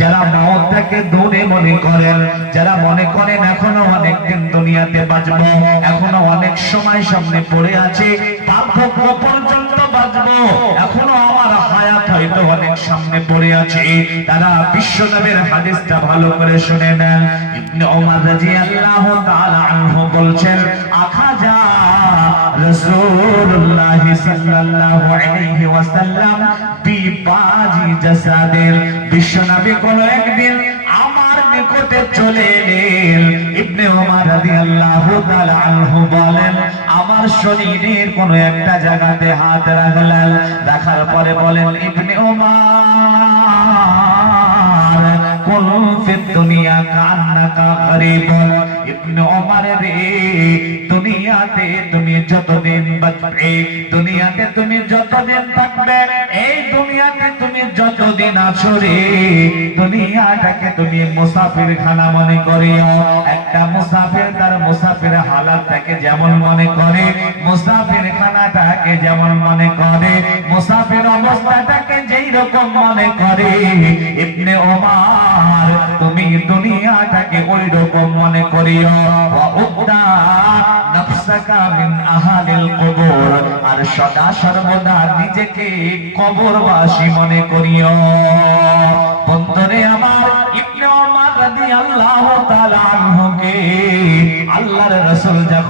যারা মওতটাকে দূরে মনে করেন, যারা মনে করেন এখনো অনেক দিন দুনিয়াতে বাঁচবো, এখনো অনেক সময় সামনে পড়ে আছে, বার্ধক্য পর্যন্ত বাঁচবো, এখনো আমার হায়াত হয়তো অনেক সামনে পড়ে আছে, তারা বিশ্বনবীর হাদিসটা ভালো করে শুনে নেন। ইবনে ওমর রাদিয়াল্লাহু তাআলা আনহু বলছেন, আখাজা রাসূলুল্লাহ সাল্লাল্লাহু আলাইহি ওয়াসাল্লাম বিবাজি জাসাদের, বিশ্বনবী কোন একদিন আমার নিকটে চলে এলেন। ইবনে ওমর রাদিয়াল্লাহু তাআলা আনহু বলেন, আমার শরীরের কোন একটা জায়গাতে হাত রাখলেন, রাখার পরে বলেন, ইবনে ওমর কুল ফি দুনিয়া কান্নাকা গরীবুন, ইবনে ওমর রে, দুনিয়াতে তুমি যতদিন বাঁচবে, দুনিয়াতে তুমি যতদিন থাকবে, এই দুনিয়াতে তুমি যতদিন আছো রে, দুনিয়াটাকে তুমি মুসাফির খানা মনে করিও। একটা মুসাফির তার মুসাফির হালাতটাকে যেমন মনে করে, মুসাফির খানাটাকে যেমন মনে করে, মুসাফির অবস্থাটাকে যেই রকম মনে করে, ইবনে ওমর তুমি দুনিয়াটাকে ওই রকম মনে করিও। ওয়া উদ্দা নাফসাকা মিন আহালিল কুবুর, আর সদা সর্বদা নিজেকে কবরবাসী মনে করিও। বন্ধুরে আমার, ইবনে ওমর রাদিয়াল্লাহু তাআলা আনহুকে আল্লাহর রাসূল যখন